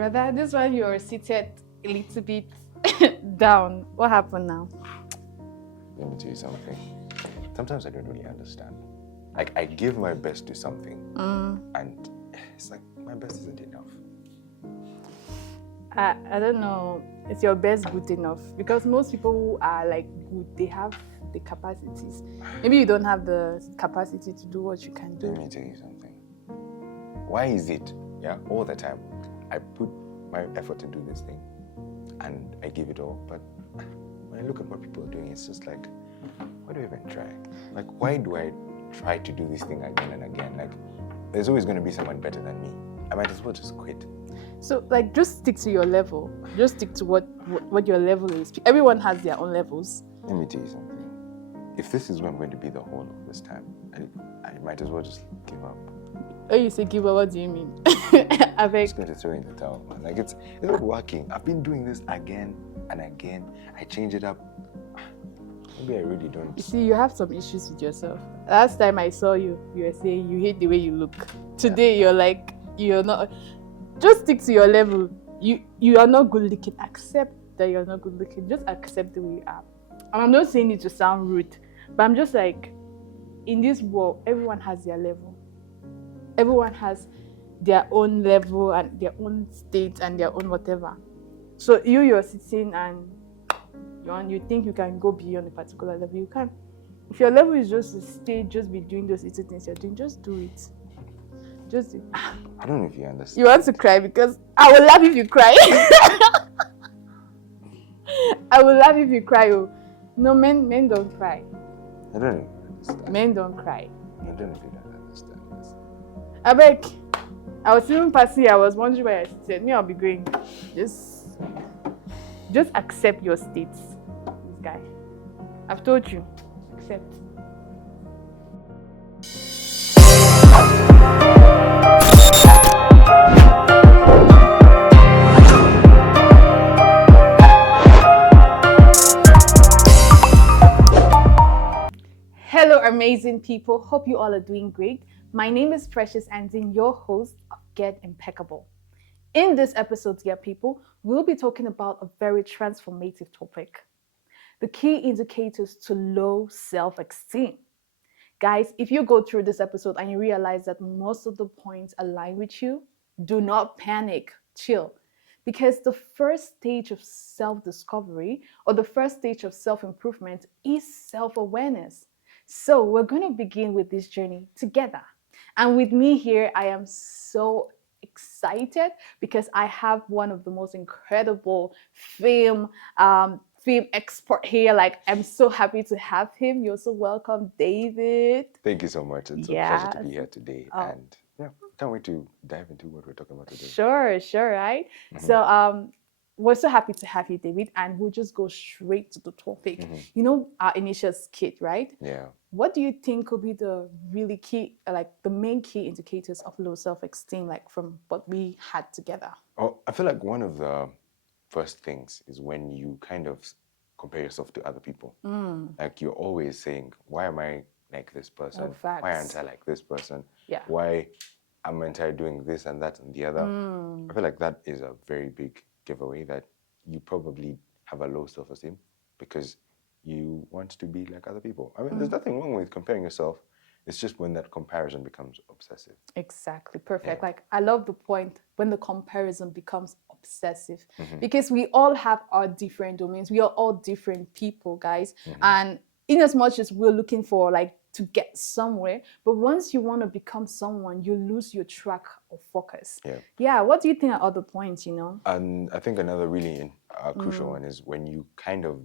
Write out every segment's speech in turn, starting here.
Brother, this one you're seated a little bit down. What happened now? Let me tell you something. Sometimes I don't really understand. Like, I give my best to something, and it's like my best isn't enough. I don't know. Is your best good enough? Because most people who are like good, they have the capacities. Maybe you don't have the capacity to do what you can do. Let me tell you something. Why is it, all the time, I put my effort to do this thing, and I give it all, but when I look at what people are doing, it's just like, why do I even try? Like, why do I try to do this thing again and again? Like, there's always going to be someone better than me. I might as well just quit. So, like, just stick to your level. Just stick to what your level is. Everyone has their own levels. Let me tell you something. If this is where I'm going to be the whole of this time, I might as well just give up. When you say give up, what do you mean? I'm just going to throw in the towel, man. Like, it's not working. I've been doing this again and again. I change it up. Maybe I really don't. You see, you have some issues with yourself. Last time I saw you, you were saying you hate the way you look. Today, you're like, you're not. Just stick to your level. You are not good looking. Accept that you're not good looking. Just accept the way you are. And I'm not saying it to sound rude, but I'm just like, in this world, everyone has their level. Everyone has their own level and their own state and their own whatever. So you're sitting and you think you can go beyond a particular level. You can't. If your level is just to stay, just be doing those little things you're doing, just do it. Just do it. I don't know if you understand. You want to cry because I will laugh if you cry. I will laugh if you cry. Oh. No, men don't cry. I don't know if you understand. Men don't cry. I don't know if you don't understand this. I beg. I was even passing. I was wondering where I said, me, I'll be going. Just accept your state, this guy. I've told you. Accept. Hello, amazing people. Hope you all are doing great. My name is Precious Anzin, your host of Get Impeccable. In this episode, dear people, we'll be talking about a very transformative topic: the key indicators to low self-esteem. Guys, if you go through this episode and you realize that most of the points align with you, do not panic, chill. Because the first stage of self-discovery or the first stage of self-improvement is self-awareness. So we're going to begin with this journey together. And with me here, I am so excited because I have one of the most incredible film expert here. Like, I'm so happy to have him. You're so welcome, David. Thank you so much. It's a pleasure to be here today. And can't wait to dive into what we're talking about today. Sure, right? Mm-hmm. So we're so happy to have you, David, and we'll just go straight to the topic. Mm-hmm. You know, our initial skit, right? Yeah. What do you think could be the really key, like the main key indicators of low self-esteem, like from what we had together? Oh, I feel like one of the first things is when you kind of compare yourself to other people. Like, you're always saying, why am I like this person? Oh, facts. Why aren't I like this person? Yeah. Why am I doing this and that and the other? I feel like that is a very big giveaway that you probably have a low self-esteem because you want to be like other people. I mean, there's nothing wrong with comparing yourself. It's just when that comparison becomes obsessive. Exactly. Perfect. Yeah. Like, I love the point when the comparison becomes obsessive because we all have our different domains. We are all different people, guys. And in as much as we're looking for like to get somewhere, but once you want to become someone, you lose your track of focus. Yeah. What do you think are other points, you know? And I think another really crucial one is when you kind of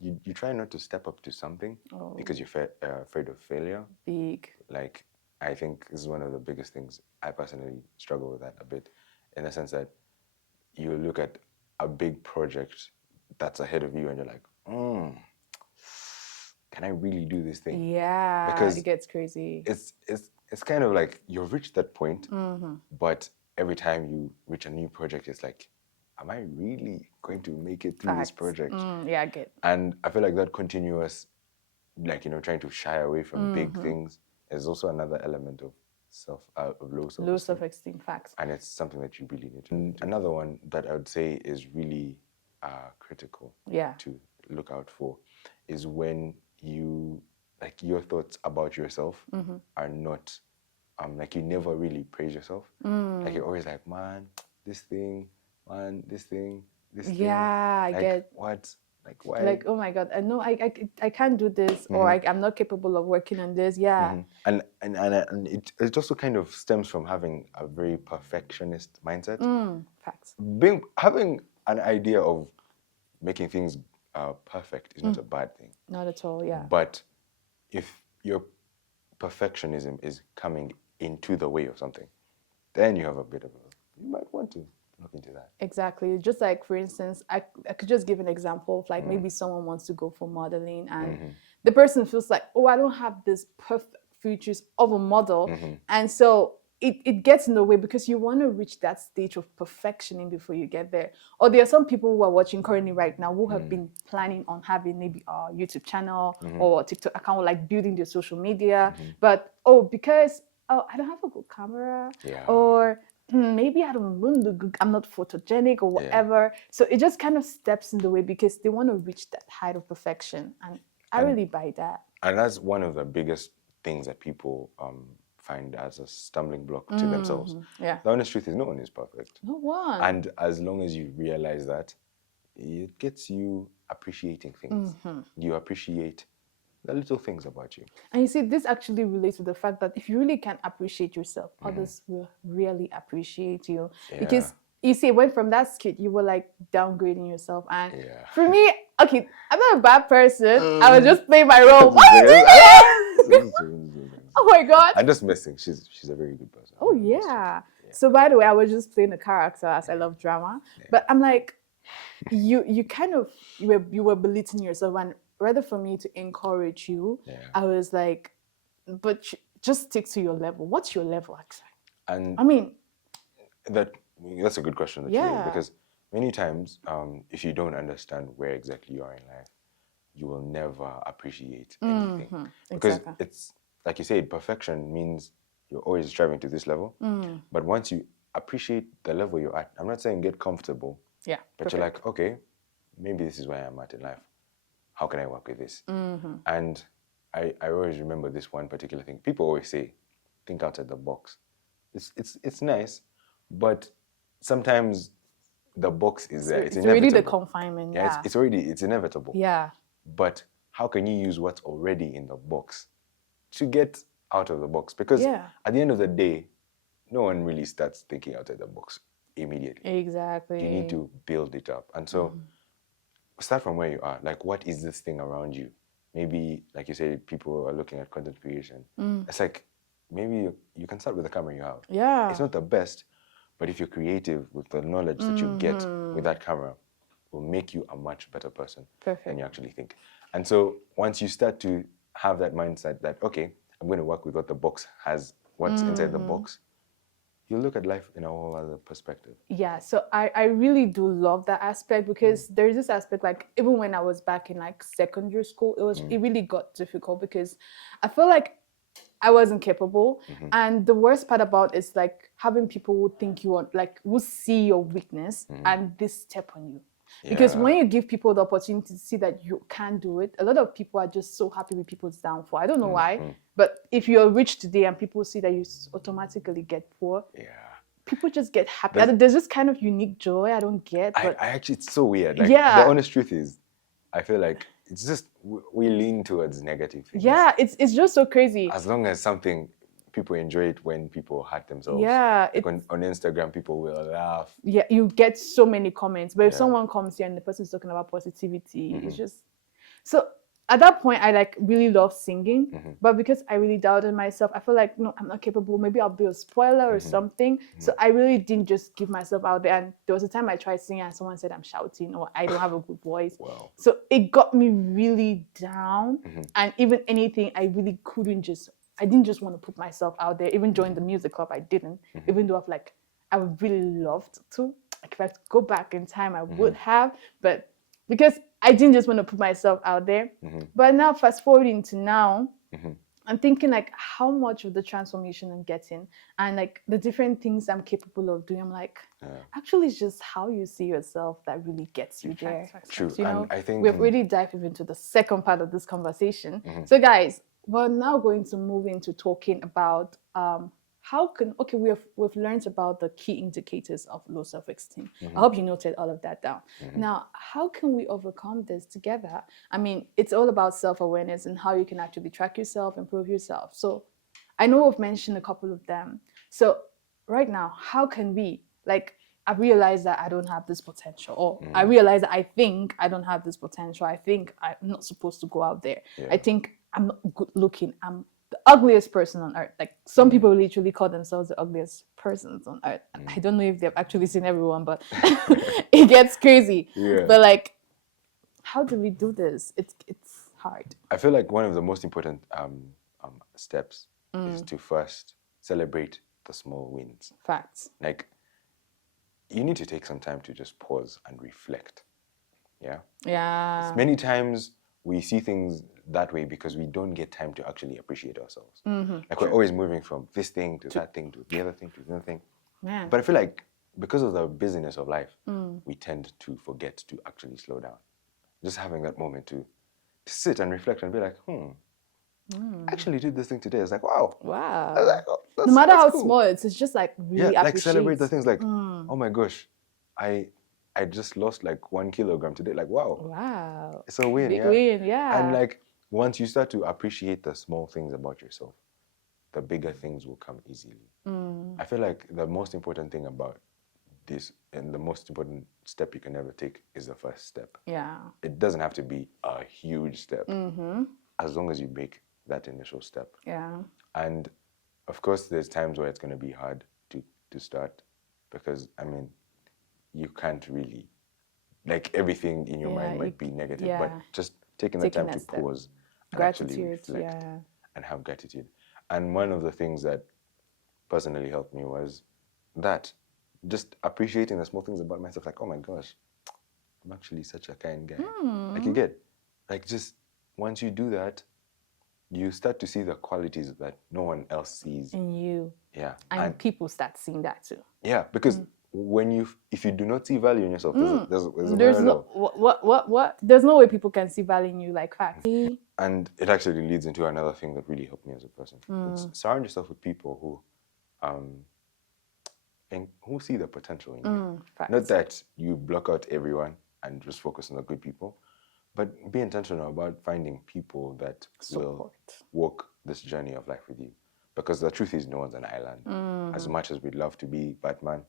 you try not to step up to something because you're afraid of failure. Big. Like, I think this is one of the biggest things. I personally struggle with that a bit, in the sense that you look at a big project that's ahead of you and you're like, can I really do this thing? Yeah, because it gets crazy. It's kind of like you've reached that point, but every time you reach a new project, it's like, am I really going to make it through this project? Yeah, I get. And I feel like that continuous, like, trying to shy away from big things is also another element of low Low self-esteem. self-esteem, facts. And it's something that you really need to. And another one that I would say is really critical Yeah. to look out for is when you, like, your thoughts about yourself are not, like, you never really praise yourself. Like, you're always like, man, this thing, this thing. Yeah, I like, get. what? Like, why? Like, oh my God, I know I can't do this, or I'm not capable of working on this. Yeah. And it also kind of stems from having a very perfectionist mindset. Facts. Having an idea of making things perfect is not a bad thing. Not at all. Yeah. But if your perfectionism is coming into the way of something, then you have a bit of you might want to look into that. Exactly. Just like, for instance, I could just give an example of, like, maybe someone wants to go for modeling, and the person feels like, oh, I don't have this perfect features of a model. And so it gets in the way because you want to reach that stage of perfectioning before you get there. Or there are some people who are watching currently right now who have been planning on having maybe a YouTube channel or a TikTok account, like building their social media. But, because I don't have a good camera, or maybe I don't look good, I'm not photogenic or whatever. So it just kind of steps in the way because they want to reach that height of perfection. And I really buy that. And that's one of the biggest things that people find as a stumbling block to themselves. Yeah. The honest truth is no one is perfect. No one. And as long as you realize that, it gets you appreciating things. You appreciate the little things about you. And you see, this actually relates to the fact that if you really can appreciate yourself, others will really appreciate you. Because you see, when from that skit, you were like downgrading yourself. And for me, okay, I'm not a bad person. I was just playing my role. What are you doing? Oh my God. I'm just messing. She's a very good person. Oh yeah. So by the way, I was just playing a character as I love drama. But I'm like, you kind of you were belittling yourself, and rather for me to encourage you, I was like, but just stick to your level. What's your level actually? And I mean, that's a good question that you raised, because many times, if you don't understand where exactly you are in life, you will never appreciate anything. Because it's like you said, perfection means you're always striving to this level. But once you appreciate the level you're at, I'm not saying get comfortable. Yeah. But you're like, okay, maybe this is where I'm at in life. How can I work with this? And I always remember this one particular thing. People always say, think outside the box. It's nice, but sometimes the box is there. It's inevitable. Already the confinement. Yeah. It's inevitable. Yeah. But how can you use what's already in the box to get out of the box? Because at the end of the day, no one really starts thinking outside the box immediately. Exactly. You need to build it up. And so start from where you are. Like, what is this thing around you? Maybe, like you say, people are looking at content creation. It's like, maybe you can start with the camera you have. Yeah. It's not the best, but if you're creative with the knowledge that you get with that camera, will make you a much better person than you actually think. And so once you start to have that mindset that, okay, I'm going to work with what the box has, what's inside the box, you look at life in a whole other perspective. Yeah, so I really do love that aspect, because there's this aspect, like, even when I was back in like secondary school, it really got difficult because I feel like I wasn't capable. And the worst part about it is like having people who think you are, like, who see your weakness and they step on you. Because when you give people the opportunity to see that you can do it, a lot of people are just so happy with people's downfall. I don't know why, but if you're rich today and people see that you automatically get poor, people just get happy. There's this kind of unique joy I don't get. But I actually, it's so weird. Like, the honest truth is, I feel like it's just, we lean towards negative things. Yeah, it's just so crazy. As long as something, people enjoy it when people hurt themselves. Yeah. Like on Instagram, people will laugh. Yeah, you get so many comments. But if someone comes here and the person's talking about positivity, it's just... So at that point, I like really love singing. But because I really doubted myself, I feel like, no, I'm not capable. Maybe I'll be a spoiler or something. So I really didn't just give myself out there. And there was a time I tried singing and someone said I'm shouting or I don't have a good voice. Wow. So it got me really down. And even anything, I didn't just want to put myself out there. Even join the music club, I didn't. Even though I would really loved to. Like, if I could go back in time, I would have. But because I didn't just want to put myself out there. But now, fast forwarding to now, I'm thinking like how much of the transformation I'm getting and like the different things I'm capable of doing. I'm like, actually, it's just how you see yourself that really gets you there. True. You And know, I think we've really dived into the second part of this conversation. Mm-hmm. So, guys, we're now going to move into talking about how can we've learned about the key indicators of low self-esteem. I hope you noted all of that down. Now, how can we overcome this together? I mean, it's all about self-awareness and how you can actually track yourself, improve yourself. So I know we've mentioned a couple of them. So right now, how can we like I realize that I don't have this potential, or I realize that I think I don't have this potential. I think I'm not supposed to go out there. I think I'm not good looking. I'm the ugliest person on earth. Like some people literally call themselves the ugliest persons on earth. I don't know if they've actually seen everyone, but it gets crazy. But like, how do we do this? It's hard. I feel like one of the most important steps is to first celebrate the small wins. Facts. Like, you need to take some time to just pause and reflect. Yeah. Yeah. Many times we see things that way because we don't get time to actually appreciate ourselves. Like we're always moving from this thing to that thing to the other thing to the other thing. Man. But I feel like because of the busyness of life, we tend to forget to actually slow down. Just having that moment to sit and reflect and be like, I actually did this thing today. It's like, wow. Wow. I was like, oh, No matter how cool. small it's just like really Yeah, like appreciate. celebrate the things like, oh my gosh, I just lost like 1 kilogram today. Like, wow. Wow. It's a win, Big yeah? win, yeah. And like, once you start to appreciate the small things about yourself, the bigger things will come easily. I feel like the most important thing about this and the most important step you can ever take is the first step. Yeah. It doesn't have to be a huge step, as long as you make that initial step. Yeah. And of course, there's times where it's going to be hard to start because, I mean, you can't really, like everything in your mind might be negative, but just taking the time to pause and actually reflect and have gratitude. And one of the things that personally helped me was that just appreciating the small things about myself, like, oh my gosh, I'm actually such a kind guy. Like you get, like just once you do that, you start to see the qualities that no one else sees in you. Yeah. And people start seeing that too. Yeah, because if you do not see value in yourself, there's no what there's no way people can see value in you like facts. And it actually leads into another thing that really helped me as a person. It's surround yourself with people who see the potential in you. Not that you block out everyone and just focus on the good people, but be intentional about finding people that will walk this journey of life with you. Because the truth is, no one's an island. As much as we'd love to be Batman,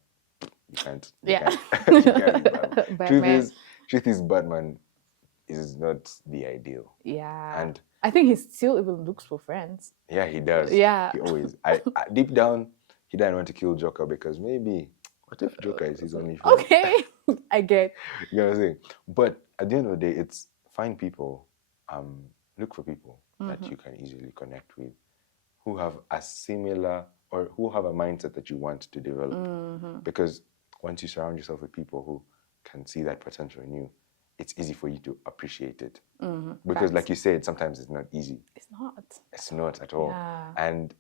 you can't. You can't be Batman. Truth is, Batman is not the ideal. Yeah. And I think he still even looks for friends. Yeah, he does. Yeah. He always. I deep down, he didn't want to kill Joker because maybe what if Joker is his only friend? Okay, I get. You know what I'm saying? But at the end of the day, it's find people, look for people that you can easily connect with, who have a similar or who have a mindset that you want to develop. Because once you surround yourself with people who can see that potential in you, it's easy for you to appreciate it. Because like you said, sometimes it's not easy. It's not. It's not at all. Yeah. And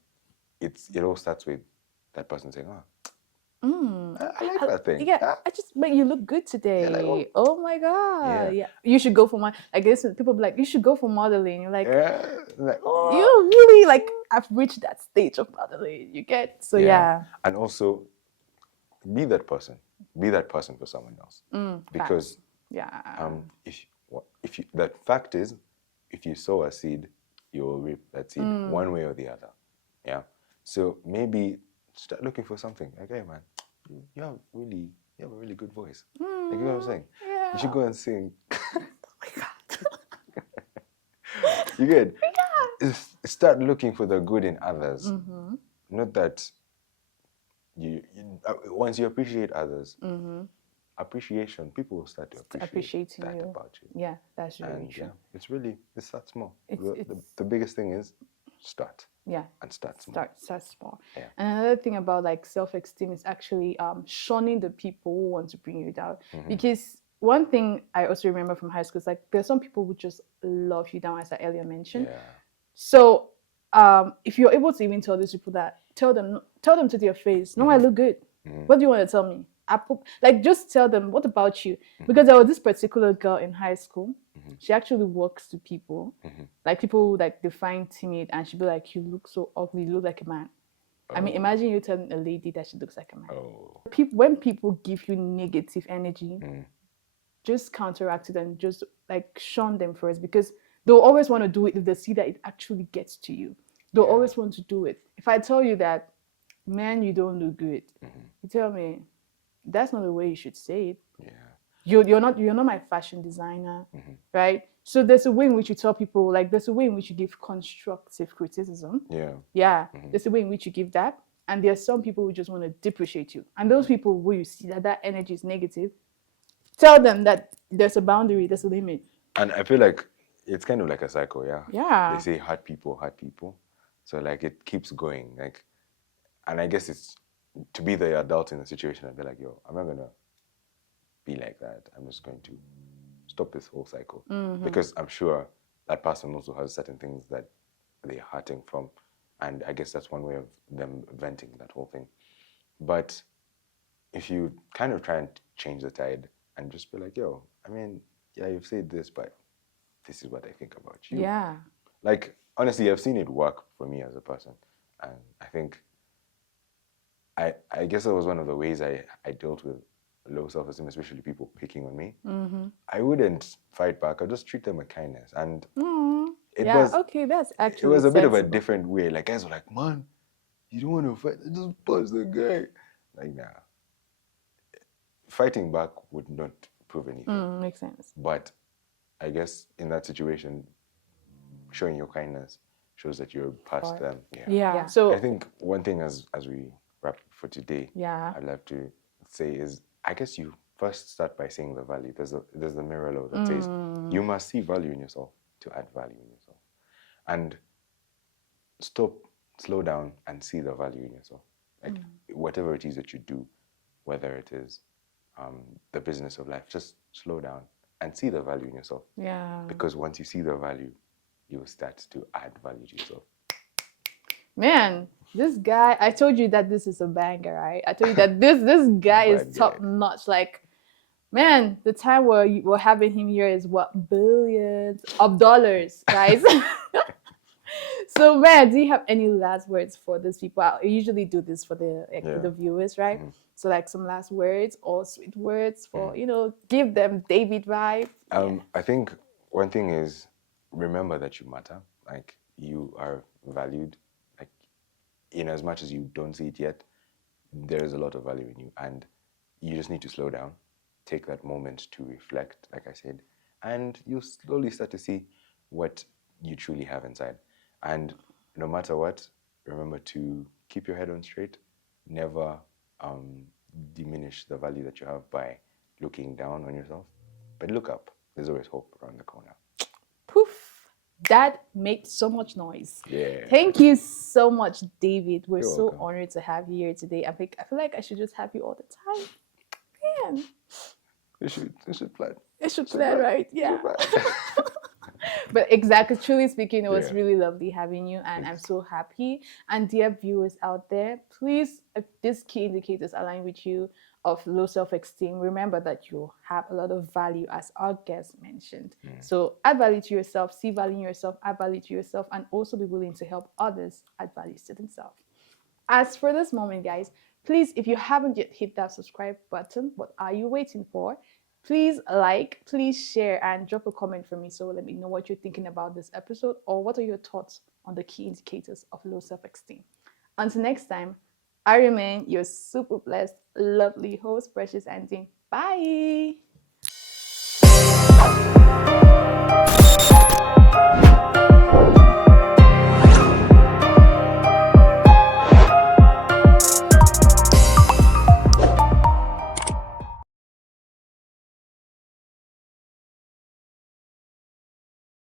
it all starts with that person saying, I like that thing. Yeah, I just make you look good today. Like, oh my God. Yeah. You should go for I guess people be like, you should go for modeling. You're like, like you really like I've reached that stage of modeling. You get yeah. And also be that person. Be that person for someone else. Because if you the fact is, if you sow a seed, you will reap that seed one way or the other. Yeah. So maybe start looking for something. Like, hey man, you have a really good voice. Like, you know what I'm saying? Yeah. You should go and sing. Oh my God. You good? Yeah. Start looking for the good in others. Not that you once you appreciate others, appreciation, people will start to appreciate that you. about you. Yeah, that's really true. Yeah, it's that small. The biggest thing is start. Yeah. And start small. Start small. Yeah. And another thing about like self-esteem is actually shunning the people who want to bring you down. Because one thing I also remember from high school is like there's some people who just love you down, as I earlier mentioned. Yeah. So if you're able to even tell these people that, tell them to their face, no, I look good. What do you want to tell me? Like, just tell them, what about you? Because there was this particular girl in high school. She actually walks to people, like people who like define timid, and she'd be like, "You look so ugly. You look like a man." I mean, imagine you telling a lady that she looks like a man. When people give you negative energy, just counteract it and just like shun them first, because they'll always want to do it if they see that it actually gets to you. They'll always want to do it. If I tell you that, man, you don't look good, you tell me, that's not the way you should say it. You're not my fashion designer, right? So there's a way in which you tell people, like there's a way in which you give constructive criticism. There's a way in which you give that, and there are some people who just want to depreciate you, and those people where you see that energy is negative, tell them that there's a boundary, there's a limit. And I feel like it's kind of like a cycle. Yeah. They say hurt people, so like it keeps going, like, and I guess it's to be the adult in the situation and be like, yo, I'm not gonna be like that. I'm just going to stop this whole cycle, because I'm sure that person also has certain things that they're hurting from, and I guess that's one way of them venting that whole thing. But if you kind of try and change the tide and just be like, yo, I mean, yeah, you've said this, but this is what I think about you. Yeah. Like, honestly, I've seen it work for me as a person, and I think I guess that was one of the ways I dealt with low self-esteem, especially people picking on me. I wouldn't fight back. I'd just treat them with kindness. And that's actually it was a bit of a sensible. different way. Like, guys were like, man, you don't want to fight. Just punch the guy. Like, nah. Fighting back would not prove anything. Makes sense. But I guess in that situation, showing your kindness shows that you're past them. Yeah. So I think one thing as we wrap for today, I'd love to say is, I guess you first start by seeing the value. There's the mirror law that says you must see value in yourself to add value in yourself. And slow down and see the value in yourself. Like whatever it is that you do, whether it is the business of life, just slow down and see the value in yourself. Yeah. Because once you see the value, you will start to add value to yourself. Man, this guy, I told you that this is a banger, right? I told you that this guy is top notch. Like, man, the time we're having him here is what, billions of dollars, guys. So, man, do you have any last words for these people? I usually do this for the viewers, right? So, like, some last words or sweet words for, give them David vibe. I think one thing is, remember that you matter. Like, you are valued. Like, in as much as you don't see it yet, there is a lot of value in you, and you just need to slow down, take that moment to reflect, like I said, and you'll slowly start to see what you truly have inside. And no matter what, remember to keep your head on straight. Never diminish the value that you have by looking down on yourself, but look up. There's always hope around the corner. Poof. That makes so much noise. Yeah. Thank you so much, David. We're You're so welcome. honored to have you here today. I feel like I should just have you all the time. Man. It should plan. It should plan, right? Yeah. But exactly, truly speaking, it was really lovely having you, and I'm so happy. And dear viewers out there, please, if these key indicators align with you of low self-esteem, remember that you have a lot of value, as our guest mentioned. So add value to yourself, see value in yourself, add value to yourself, and also be willing to help others add value to themselves. As for this moment, guys, please, if you haven't yet hit that subscribe button, what are you waiting for? Please like, please share, and drop a comment for me, so let me know what you're thinking about this episode, or what are your thoughts on the key indicators of low self-esteem. Until next time, I remain your super blessed, lovely host, Precious Esteem. Bye.